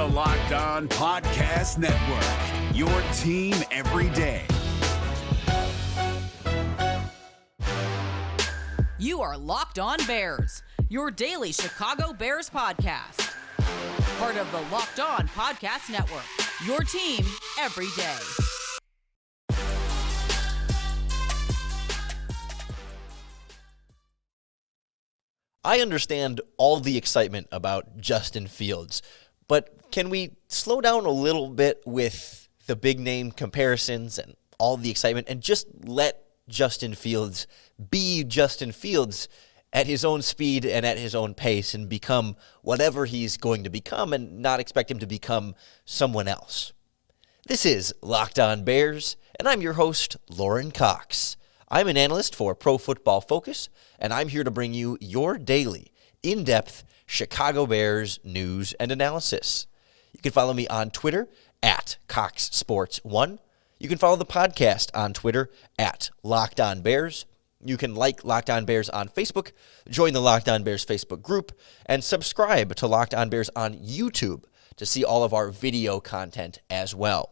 the Locked On Podcast Network, your team every day. You are Locked On Bears, your daily Chicago Bears podcast. Part of the Locked On Podcast Network, your team every day. I understand all the excitement about Justin Fields, but can we slow down a little bit with the big name comparisons and all the excitement and just let Justin Fields be Justin Fields at his own speed and at his own pace and become whatever he's going to become and not expect him to become someone else? This is Locked On Bears, and I'm your host, Lorin Cox. I'm an analyst for Pro Football Focus, and I'm here to bring you your daily, in-depth Chicago Bears news and analysis. You can follow me on Twitter at CoxSports1. You can follow the podcast on Twitter at Locked On Bears. You can like Locked On Bears on Facebook, join the Locked On Bears Facebook group, and subscribe to Locked On Bears on YouTube to see all of our video content as well.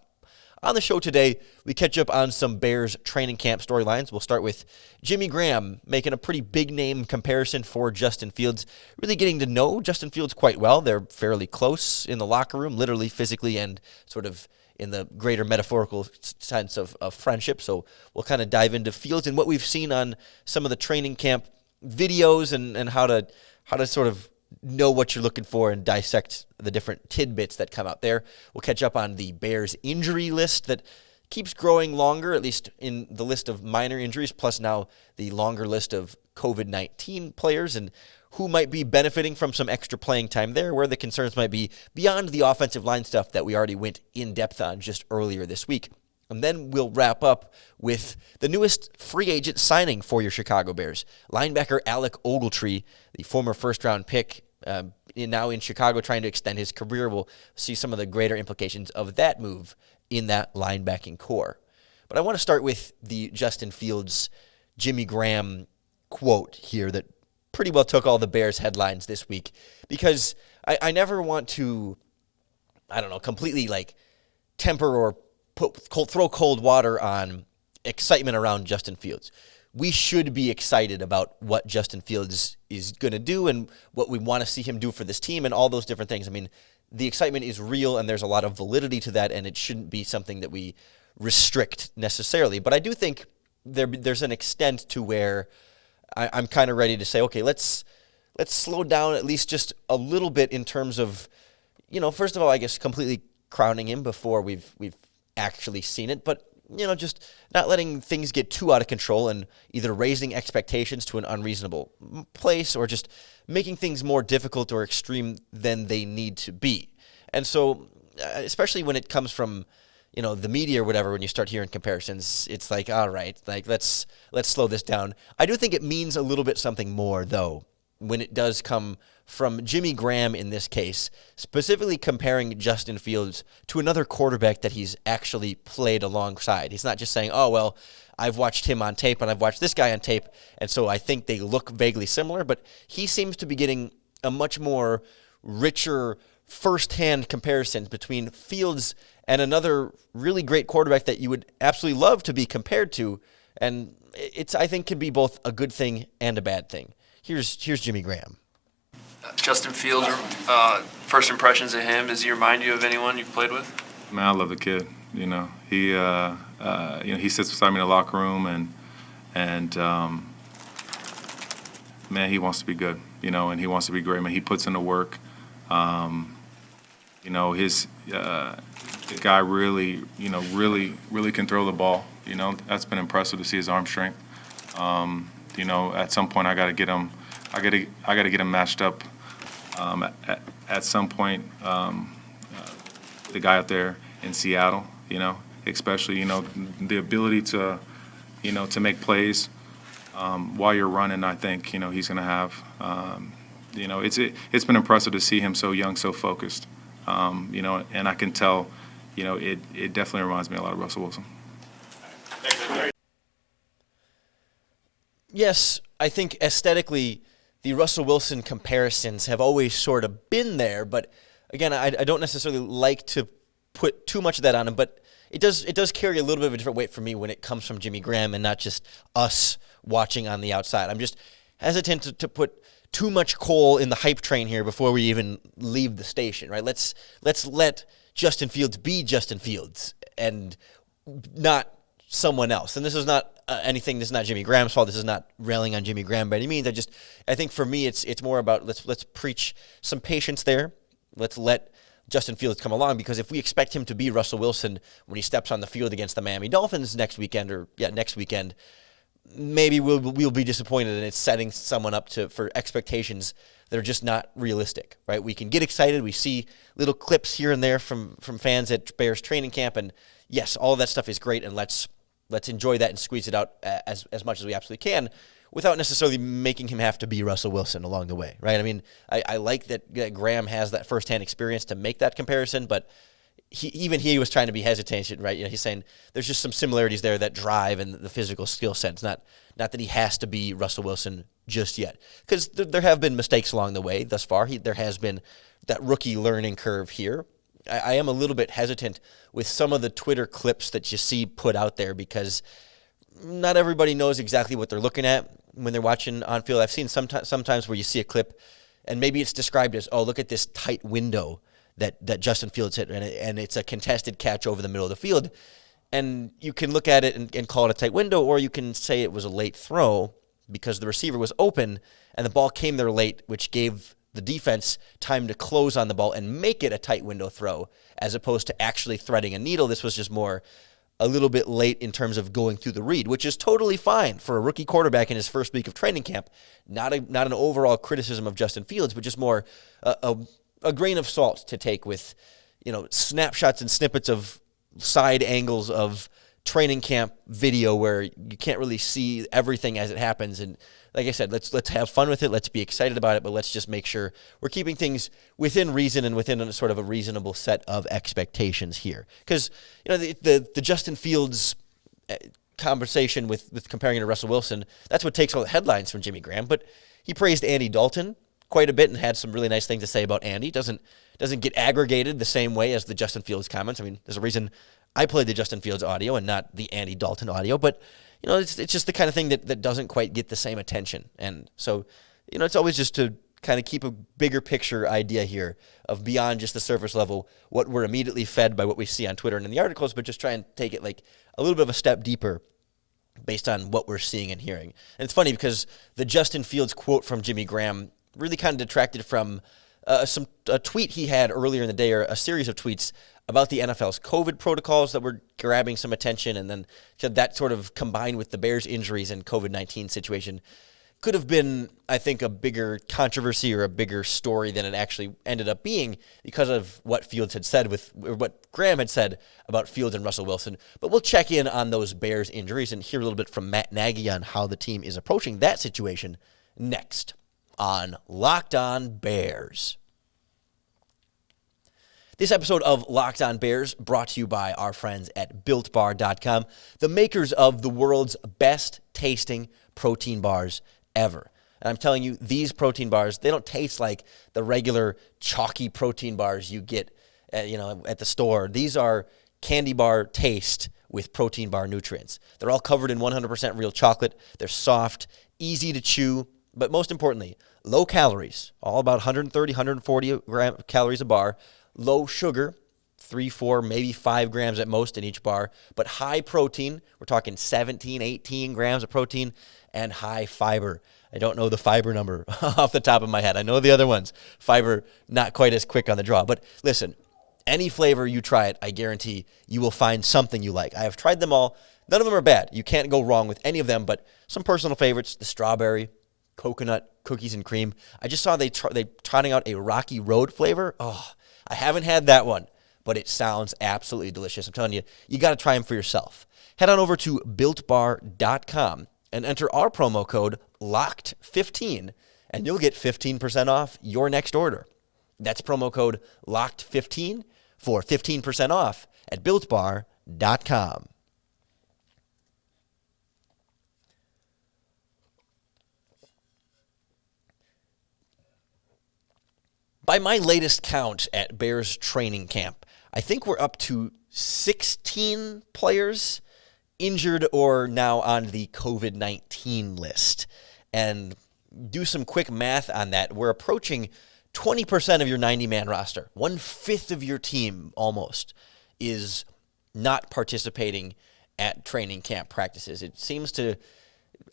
On the show today, we catch up on some Bears training camp storylines. We'll start with Jimmy Graham making a pretty big name comparison for Justin Fields, really getting to know Justin Fields quite well. They're fairly close in the locker room, literally, physically, and sort of in the greater metaphorical sense of friendship. So we'll kind of dive into Fields and what we've seen on some of the training camp videos and how to sort of know what you're looking for and dissect the different tidbits that come out there. We'll catch up on the Bears injury list that keeps growing longer, at least in the list of minor injuries, plus now the longer list of COVID-19 players and who might be benefiting from some extra playing time there, where the concerns might be beyond the offensive line stuff that we already went in depth on just earlier this week. And then we'll wrap up with the newest free agent signing for your Chicago Bears. Linebacker Alec Ogletree, the former first-round pick, now in Chicago trying to extend his career. We'll see some of the greater implications of that move in that linebacking core. But I want to start with the Justin Fields, Jimmy Graham quote here that pretty well took all the Bears headlines this week, because I never want to, completely temper or throw cold water on excitement around Justin Fields. We should be excited about what Justin Fields is going to do and what we want to see him do for this team and all those different things. I mean, the excitement is real and there's a lot of validity to that, and it shouldn't be something that we restrict necessarily. But I do think there's an extent to where I'm kind of ready to say, okay, let's slow down at least just a little bit in terms of, first of all, I guess completely crowning him before we've actually seen it, but just not letting things get too out of control and either raising expectations to an unreasonable place or just making things more difficult or extreme than they need to be. And so, especially when it comes from, the media or whatever, when you start hearing comparisons, it's like, all right, let's slow this down. I do think it means a little bit something more, though, when it does come from Jimmy Graham in this case, specifically comparing Justin Fields to another quarterback that he's actually played alongside. He's not just saying, oh, well, I've watched him on tape and I've watched this guy on tape, and so I think they look vaguely similar, but he seems to be getting a much more richer firsthand comparison between Fields and another really great quarterback that you would absolutely love to be compared to, and it's, I think, could be both a good thing and a bad thing. Here's Jimmy Graham. Justin Fields, first impressions of him, does he remind you of anyone you've played with? Man, I love the kid. He sits beside me in the locker room, and man, he wants to be good. And he wants to be great. Man, he puts in the work. The guy really can throw the ball. That's been impressive to see his arm strength. At some point I got to get him. I got to get him matched up. At some point, the guy out there in Seattle, especially the ability to make plays while you're running. I think he's going to have. It's been impressive to see him so young, so focused. And I can tell, it definitely reminds me a lot of Russell Wilson. Yes, I think aesthetically, the Russell Wilson comparisons have always sort of been there, but again, I don't necessarily like to put too much of that on him, but it does carry a little bit of a different weight for me when it comes from Jimmy Graham and not just us watching on the outside. I'm just hesitant to put too much coal in the hype train here before we even leave the station, right? Let's let Justin Fields be Justin Fields and not someone else. And this is not anything. This is not Jimmy Graham's fault. This is not railing on Jimmy Graham by any means. I think for me, it's more about let's preach some patience there. Let's let Justin Fields come along, because if we expect him to be Russell Wilson when he steps on the field against the Miami Dolphins next weekend, maybe we'll be disappointed, and it's setting someone up for expectations that are just not realistic, right? We can get excited. We see little clips here and there from fans at Bears training camp, and yes, all that stuff is great, and let's enjoy that and squeeze it out as much as we absolutely can, without necessarily making him have to be Russell Wilson along the way, right? I mean, I like that Graham has that firsthand experience to make that comparison, but he was trying to be hesitant, right? He's saying there's just some similarities there, that drive and the physical skill set. It's not that he has to be Russell Wilson just yet, because there have been mistakes along the way thus far. There has been that rookie learning curve here. I am a little bit hesitant with some of the Twitter clips that you see put out there, because not everybody knows exactly what they're looking at when they're watching on field. I've seen sometimes where you see a clip and maybe it's described as, oh, look at this tight window that Justin Fields hit, and it's a contested catch over the middle of the field. And you can look at it and call it a tight window, or you can say it was a late throw because the receiver was open and the ball came there late, which gave the defense time to close on the ball and make it a tight window throw, as opposed to actually threading a needle. This was just more a little bit late in terms of going through the read, which is totally fine for a rookie quarterback in his first week of training camp. Not an overall criticism of Justin Fields, but just more a grain of salt to take with, snapshots and snippets of side angles of training camp video where you can't really see everything as it happens. And like I said, let's have fun with it. Let's be excited about it, but let's just make sure we're keeping things within reason and within a sort of a reasonable set of expectations here. Because the Justin Fields conversation with comparing it to Russell Wilson, that's what takes all the headlines from Jimmy Graham. But he praised Andy Dalton quite a bit and had some really nice things to say about Andy. Doesn't get aggregated the same way as the Justin Fields comments. I mean, there's a reason I played the Justin Fields audio and not the Andy Dalton audio, but it's just the kind of thing that doesn't quite get the same attention. And so, it's always just to kind of keep a bigger picture idea here of beyond just the surface level, what we're immediately fed by what we see on Twitter and in the articles, but just try and take it like a little bit of a step deeper based on what we're seeing and hearing. And it's funny because the Justin Fields quote from Jimmy Graham really kind of detracted from a tweet he had earlier in the day, or a series of tweets about the NFL's COVID protocols that were grabbing some attention, and then that sort of combined with the Bears' injuries and COVID-19 situation could have been, I think, a bigger controversy or a bigger story than it actually ended up being, because of what Fields had said or what Graham had said about Fields and Russell Wilson. But we'll check in on those Bears injuries and hear a little bit from Matt Nagy on how the team is approaching that situation next on Locked On Bears. This episode of Locked On Bears brought to you by our friends at BuiltBar.com, the makers of the world's best tasting protein bars ever. And I'm telling you, these protein bars, they don't taste like the regular chalky protein bars you get at the store. These are candy bar taste with protein bar nutrients. They're all covered in 100% real chocolate. They're soft, easy to chew, but most importantly, low calories, all about 130, 140 calories a bar. Low sugar, 3, 4, maybe 5 grams at most in each bar, but high protein. We're talking 17, 18 grams of protein, and high fiber. I don't know the fiber number off the top of my head. I know the other ones. Fiber, not quite as quick on the draw. But listen, any flavor you try it, I guarantee you will find something you like. I have tried them all. None of them are bad. You can't go wrong with any of them, but some personal favorites, the strawberry, coconut, cookies and cream. I just saw they trotting out a Rocky Road flavor. Oh, I haven't had that one, but it sounds absolutely delicious. I'm telling you, you got to try them for yourself. Head on over to BuiltBar.com and enter our promo code LOCKED15, and you'll get 15% off your next order. That's promo code LOCKED15 for 15% off at BuiltBar.com. By my latest count at Bears training camp, I think we're up to 16 players injured or now on the COVID-19 list. And do some quick math on that. We're approaching 20% of your 90-man roster. 1/5 of your team almost is not participating at training camp practices. It seems to,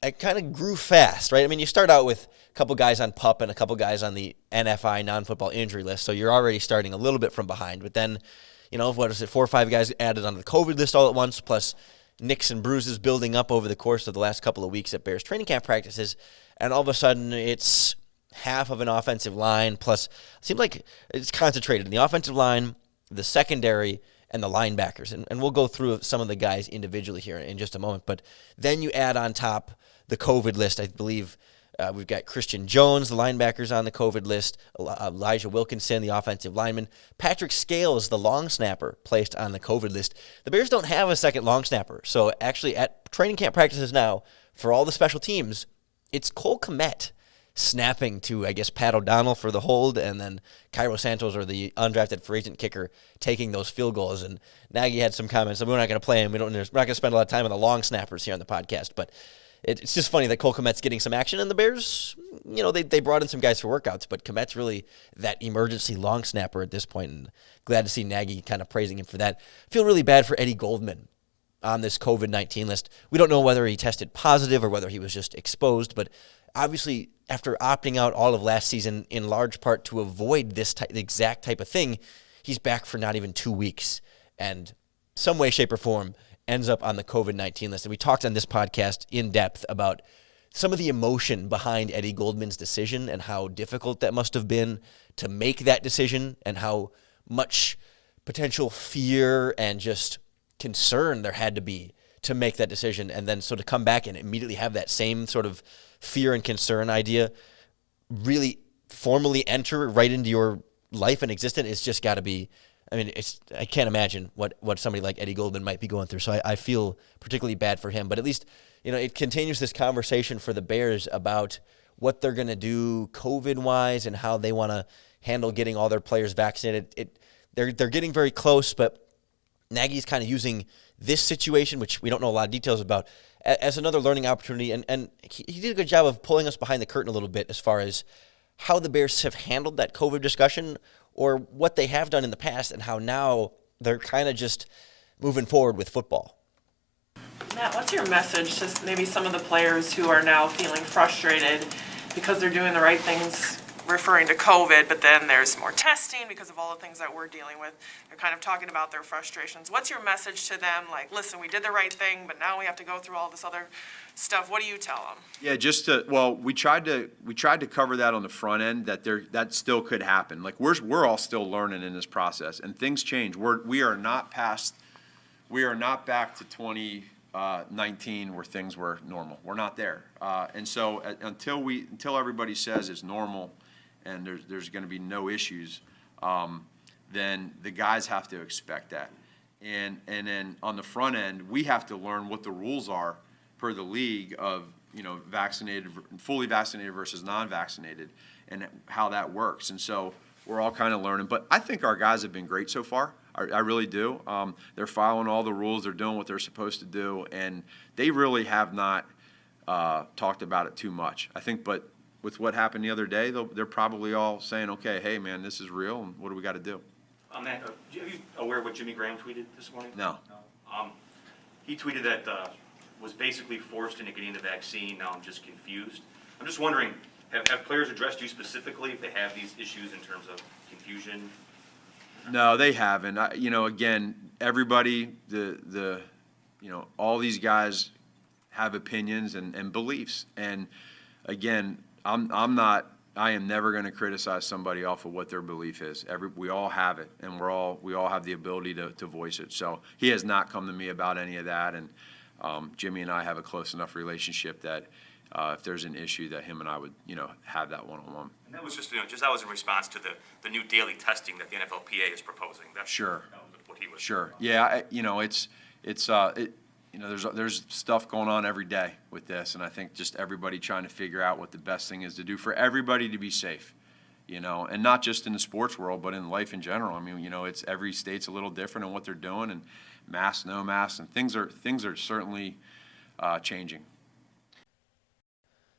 it kind of grew fast, right? I mean, you start out with a couple guys on PUP and a couple guys on the NFI, non-football injury list, so you're already starting a little bit from behind. But then, 4 or 5 guys added on the COVID list all at once, plus nicks and bruises building up over the course of the last couple of weeks at Bears training camp practices, and all of a sudden it's half of an offensive line, plus it seems like it's concentrated in the offensive line, the secondary, and the linebackers. And we'll go through some of the guys individually here in just a moment. But then you add on top the COVID list. I believe we've got Christian Jones, the linebackers, on the COVID list, Elijah Wilkinson, the offensive lineman, Patrick Scales, the long snapper, placed on the COVID list. The Bears don't have a second long snapper. So actually at training camp practices now, for all the special teams, it's Cole Kmet snapping to, I guess, Pat O'Donnell for the hold, and then Cairo Santos, or the undrafted free agent kicker, taking those field goals. And Nagy had some comments that we're not going to play him. We're not going to spend a lot of time on the long snappers here on the podcast. But it's just funny that Cole Kmet's getting some action, and the Bears, they brought in some guys for workouts, but Kmet's really that emergency long snapper at this point, and glad to see Nagy kind of praising him for that. Feel really bad for Eddie Goldman on this COVID-19 list. We don't know whether he tested positive or whether he was just exposed, but obviously, after opting out all of last season, in large part to avoid this exact type of thing, he's back for not even 2 weeks, and some way, shape, or form ends up on the COVID-19 list. And we talked on this podcast in depth about some of the emotion behind Eddie Goldman's decision and how difficult that must have been to make that decision, and how much potential fear and just concern there had to be to make that decision. And then so to come back and immediately have that same sort of fear and concern idea really formally enter right into your life and existence, it's just got to be, I can't imagine what somebody like Eddie Goldman might be going through. So I feel particularly bad for him. But at least, it continues this conversation for the Bears about what they're going to do COVID-wise and how they want to handle getting all their players vaccinated. They're getting very close, but Nagy's kind of using this situation, which we don't know a lot of details about, as another learning opportunity. And he did a good job of pulling us behind the curtain a little bit as far as how the Bears have handled that COVID discussion, or what they have done in the past, and how now they're kind of just moving forward with football. Matt, what's your message to maybe some of the players who are now feeling frustrated because they're doing the right things, referring to COVID, but then there's more testing because of all the things that we're dealing with? They're kind of talking about their frustrations. What's your message to them? Like, listen, we did the right thing, but now we have to go through all this other stuff. What do you tell them? Yeah, we tried to cover that on the front end, that still could happen. Like, we're all still learning in this process, and things change. We are not back to 2019 where things were normal. We're not there. And so until everybody says it's normal and there's going to be no issues, then the guys have to expect that. And then on the front end, we have to learn what the rules are per the league of, fully vaccinated versus non-vaccinated, and how that works. And so we're all kind of learning. But I think our guys have been great so far. I really do. They're following all the rules. They're doing what they're supposed to do. And they really have not talked about it too much, I think. But with what happened the other day, they're probably all saying, okay, hey, man, this is real, and what do we got to do? Matt, are you aware of what Jimmy Graham tweeted this morning? No. He tweeted that was basically forced into getting the vaccine. Now I'm just confused. I'm just wondering, have players addressed you specifically if they have these issues in terms of confusion? No, they haven't. Again, everybody, all these guys have opinions and beliefs. And again, I am never going to criticize somebody off of what their belief is. We all have it, and we all have the ability to voice it. So he has not come to me about any of that, and Jimmy and I have a close enough relationship that if there's an issue, that him and I would have that one-on-one. And that was that was in response to the new daily testing that the NFLPA is proposing. Sure. That was what he was. Sure. Yeah. There's stuff going on every day with this, and I think just everybody trying to figure out what the best thing is to do for everybody to be safe. you know, and not just in the sports world, but in life in general. I mean, you know, it's every state's a little different in what they're doing, and masks, no masks, and things are certainly changing.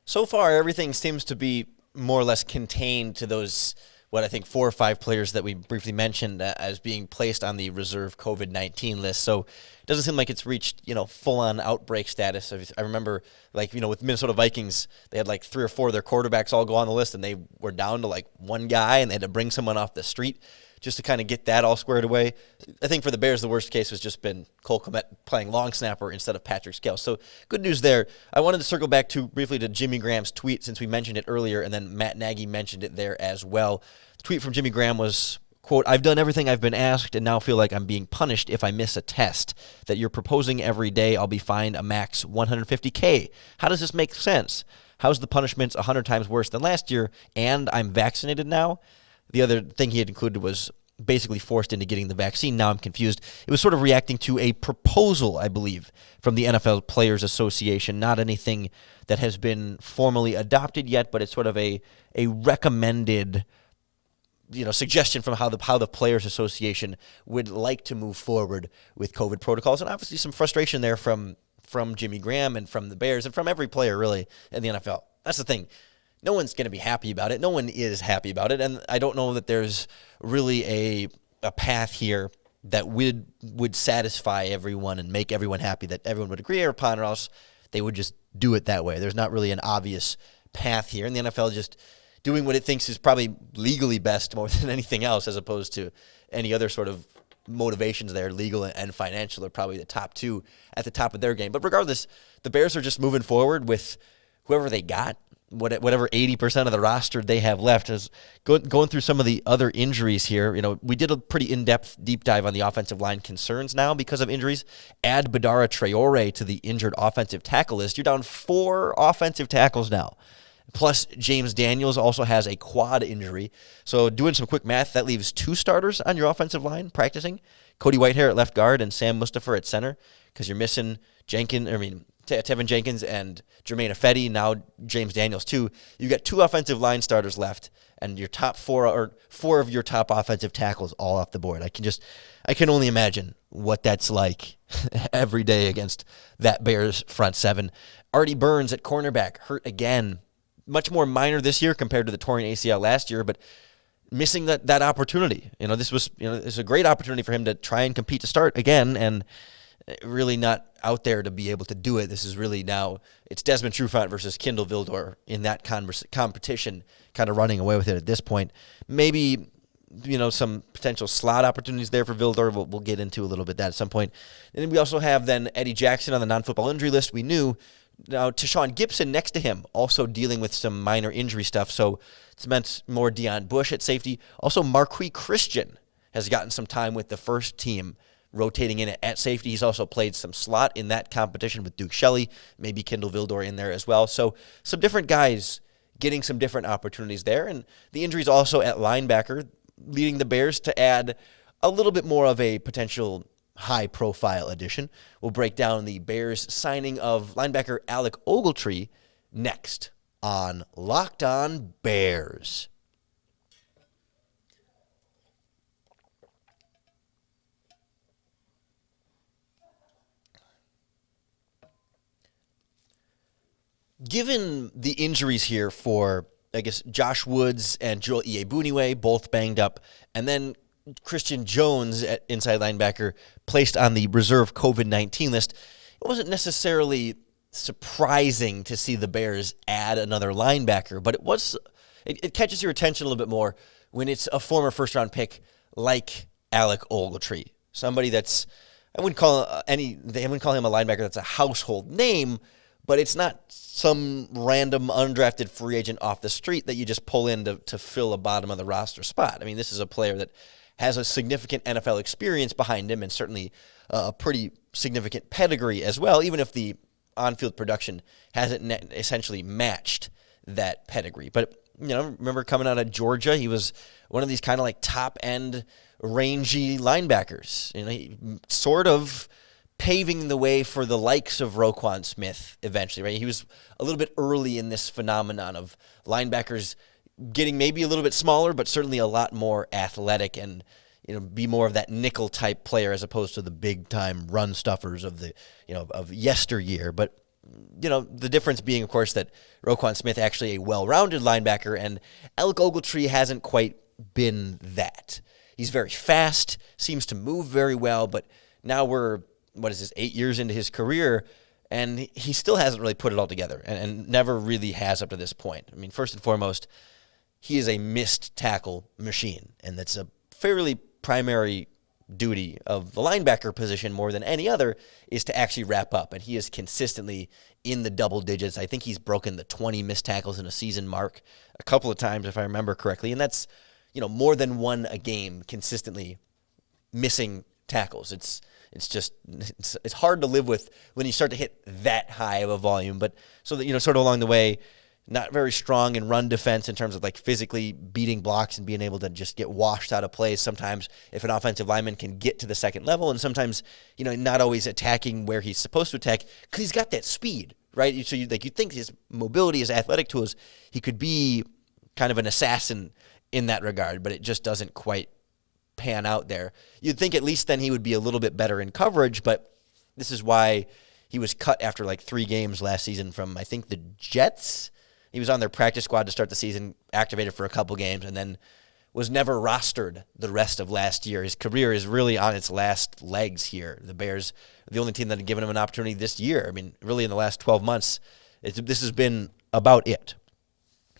So far, everything seems to be more or less contained to those, what I think 4 or 5 players that we briefly mentioned as being placed on the reserve COVID-19 list. So it doesn't seem like it's reached, you know, full-on outbreak status. I remember, like, you know, with Minnesota Vikings, they had like 3 or 4 of their quarterbacks all go on the list, and they were down to like 1 guy, and they had to bring someone off the street just to kind of get that all squared away. I think for the Bears, the worst case has just been Cole Kmet playing long snapper instead of Patrick Scales. So good news there. I wanted to circle back briefly to Jimmy Graham's tweet, since we mentioned it earlier, and then Matt Nagy mentioned it there as well. The tweet from Jimmy Graham was, quote, "I've done everything I've been asked and now feel like I'm being punished if I miss a test that you're proposing every day. I'll be fined a max $150K. How does this make sense? How's the punishments 100 times worse than last year, and I'm vaccinated now?" The other thing he had included was basically forced into getting the vaccine. Now I'm confused. It was sort of reacting to a proposal, I believe, from the NFL Players Association, not anything that has been formally adopted yet, but it's sort of a recommended, you know, suggestion from how the Players Association would like to move forward with COVID protocols. And obviously some frustration there from Jimmy Graham and from the Bears and from every player really in the NFL. That's the thing. No one's going to be happy about it. No one is happy about it. And I don't know that there's really a path here that would satisfy everyone and make everyone happy, that everyone would agree upon, or else they would just do it that way. There's not really an obvious path here. And the NFL just doing what it thinks is probably legally best more than anything else, as opposed to any other sort of motivations there. Legal and financial are probably the top 2 at the top of their game. But regardless, the Bears are just moving forward with whoever they got. Whatever 80% of the roster they have left. Is going through some of the other injuries here. You know, we did a pretty in-depth deep dive on the offensive line concerns now because of injuries. Add Badara Traore to the injured offensive tackle list. You're down 4 offensive tackles now. Plus, James Daniels also has a quad injury. So doing some quick math, that leaves 2 starters on your offensive line practicing. Cody Whitehair at left guard and Sam Mustipher at center, because you're missing Tevin Jenkins and Jermaine Ifedi, now James Daniels too. You got 2 offensive line starters left, and your top 4 or 4 of your top offensive tackles all off the board. I can only imagine what that's like every day against that Bears front 7. Artie Burns at cornerback, hurt again. Much more minor this year compared to the torn ACL last year, but missing that opportunity. You know, this was it's a great opportunity for him to try and compete to start again, and really not out there to be able to do it. This is really now, it's Desmond Trufant versus Kindle Vildor in that competition, kind of running away with it at this point. Maybe, you know, some potential slot opportunities there for Vildor. We'll get into a little bit that at some point. And then we also have then Eddie Jackson on the non-football injury list. We knew. Now, Tashawn Gibson next to him, also dealing with some minor injury stuff. So it's meant more Deion Bush at safety. Also, Marquis Christian has gotten some time with the first team, rotating in at safety. He's also played some slot in that competition with Duke Shelley, maybe Kindle Vildor in there as well. So some different guys getting some different opportunities there. And the injuries also at linebacker, leading the Bears to add a little bit more of a potential high-profile addition. We'll break down the Bears signing of linebacker Alec Ogletree next on Locked On Bears. Given the injuries here for, I guess, Josh Woods and Joel Iyiegbuniwe, both banged up, and then Christian Jones at inside linebacker placed on the reserve COVID-19 list, it wasn't necessarily surprising to see the Bears add another linebacker, but it catches your attention a little bit more when it's a former first-round pick like Alec Ogletree, somebody that's, they wouldn't call him a linebacker that's a household name, but it's not some random undrafted free agent off the street that you just pull in to fill a bottom of the roster spot. I mean, this is a player that has a significant NFL experience behind him and certainly a pretty significant pedigree as well, even if the on-field production hasn't essentially matched that pedigree. But, you know, remember coming out of Georgia, he was one of these kind of like top-end rangy linebackers. You know, he sort of paving the way for the likes of Roquan Smith eventually, right? He was a little bit early in this phenomenon of linebackers getting maybe a little bit smaller, but certainly a lot more athletic and, be more of that nickel type player as opposed to the big time run stuffers of the, of yesteryear. But, the difference being, of course, that Roquan Smith actually a well-rounded linebacker, and Alec Ogletree hasn't quite been that. He's very fast, seems to move very well, but now we're, 8 years into his career, and he still hasn't really put it all together, and never really has up to this point. I mean, first and foremost, he is a missed tackle machine, and that's a fairly primary duty of the linebacker position more than any other is to actually wrap up, and he is consistently in the double digits. I think he's broken the 20 missed tackles in a season mark a couple of times, if I remember correctly, and that's, more than one a game consistently missing tackles. It's hard to live with when you start to hit that high of a volume, but so that, sort of along the way, not very strong in run defense in terms of like physically beating blocks and being able to just get washed out of plays sometimes if an offensive lineman can get to the second level, and sometimes, not always attacking where he's supposed to attack because he's got that speed, right? So you think his mobility, his athletic tools, he could be kind of an assassin in that regard, but it just doesn't quite pan out there. You'd think at least then he would be a little bit better in coverage, but this is why he was cut after like 3 games last season from, I think, the Jets. He was on their practice squad to start the season, activated for a couple games, and then was never rostered the rest of last year. His career is really on its last legs here. The Bears are the only team that had given him an opportunity this year. I mean, really in the last 12 months, this has been about it.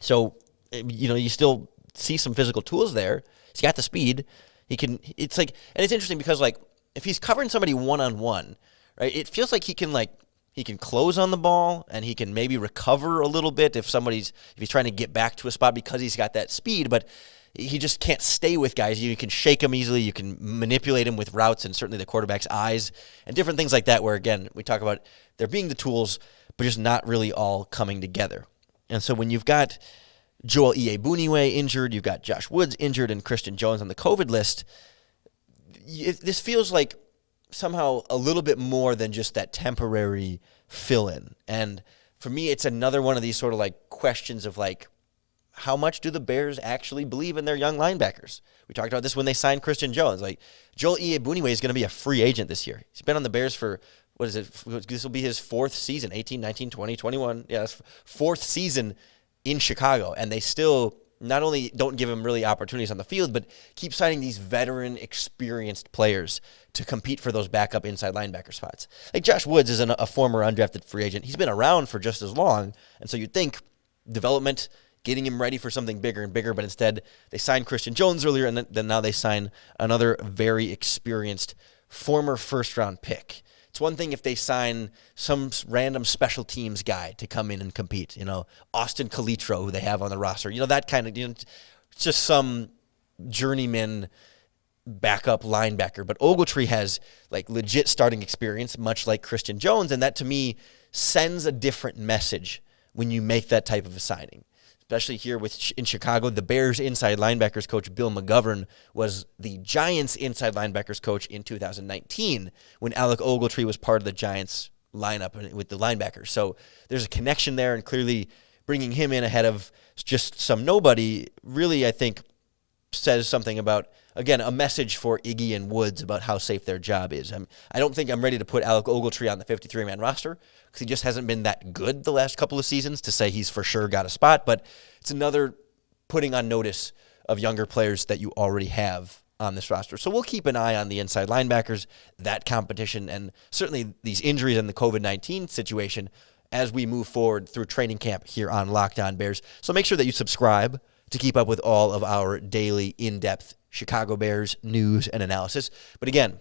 So, you still see some physical tools there. He's got the speed. And it's interesting because, like, if he's covering somebody one-on-one, right, it feels like he can close on the ball and he can maybe recover a little bit if he's trying to get back to a spot because he's got that speed, but he just can't stay with guys. You can shake him easily. You can manipulate him with routes and certainly the quarterback's eyes and different things like that where, again, we talk about there being the tools, but just not really all coming together. And so when you've got Joel Iyiegbuniwe injured, you've got Josh Woods injured, and Christian Jones on the COVID list, this feels like somehow a little bit more than just that temporary fill-in. And for me, it's another one of these sort of like questions of like, how much do the Bears actually believe in their young linebackers? We talked about this when they signed Christian Jones. Like, Joel Iyiegbuniwe is going to be a free agent this year. He's been on the Bears for, this will be his 4th season, 18, 19, 20, 21. Yeah, that's 4th season in Chicago. And they still not only don't give him really opportunities on the field, but keep signing these veteran, experienced players to compete for those backup inside linebacker spots. Like Josh Woods is a former undrafted free agent. He's been around for just as long, and so you'd think development, getting him ready for something bigger and bigger, but instead they signed Christian Jones earlier, and then now they sign another very experienced former first-round pick. It's one thing if they sign some random special teams guy to come in and compete, Austin Calitro, who they have on the roster, that kind of, it's just some journeyman backup linebacker. But Ogletree has like legit starting experience, much like Christian Jones, and that to me sends a different message when you make that type of a signing. Especially here in Chicago, the Bears inside linebackers coach Bill McGovern was the Giants inside linebackers coach in 2019 when Alec Ogletree was part of the Giants lineup with the linebackers. So there's a connection there, and clearly bringing him in ahead of just some nobody really, I think, says something about, again, a message for Iggy and Woods about how safe their job is. I don't think I'm ready to put Alec Ogletree on the 53-man roster because he just hasn't been that good the last couple of seasons to say he's for sure got a spot, but it's another putting on notice of younger players that you already have on this roster. So we'll keep an eye on the inside linebackers, that competition, and certainly these injuries and the COVID-19 situation as we move forward through training camp here on Locked On Bears. So make sure that you subscribe to keep up with all of our daily in-depth Chicago Bears news and analysis. But again,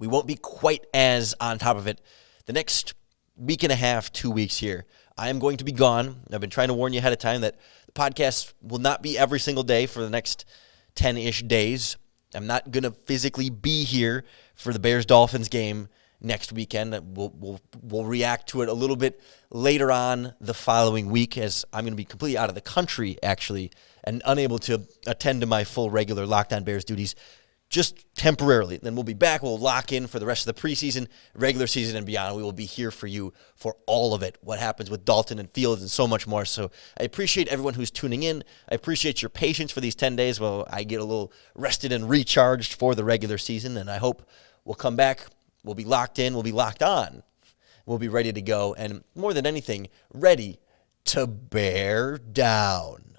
we won't be quite as on top of it the next week and a half, 2 weeks here. I am going to be gone. I've been trying to warn you ahead of time that the podcast will not be every single day for the next 10-ish days. I'm not going to physically be here for the Bears-Dolphins game next weekend. We'll react to it a little bit later on the following week, as I'm going to be completely out of the country, actually, and unable to attend to my full regular Locked On Bears duties just temporarily. Then we'll be back. We'll lock in for the rest of the preseason, regular season, and beyond. We will be here for you for all of it, what happens with Dalton and Fields and so much more. So I appreciate everyone who's tuning in. I appreciate your patience for these 10 days while I get a little rested and recharged for the regular season, and I hope we'll come back. We'll be locked in. We'll be locked on. We'll be ready to go, and more than anything, ready to bear down.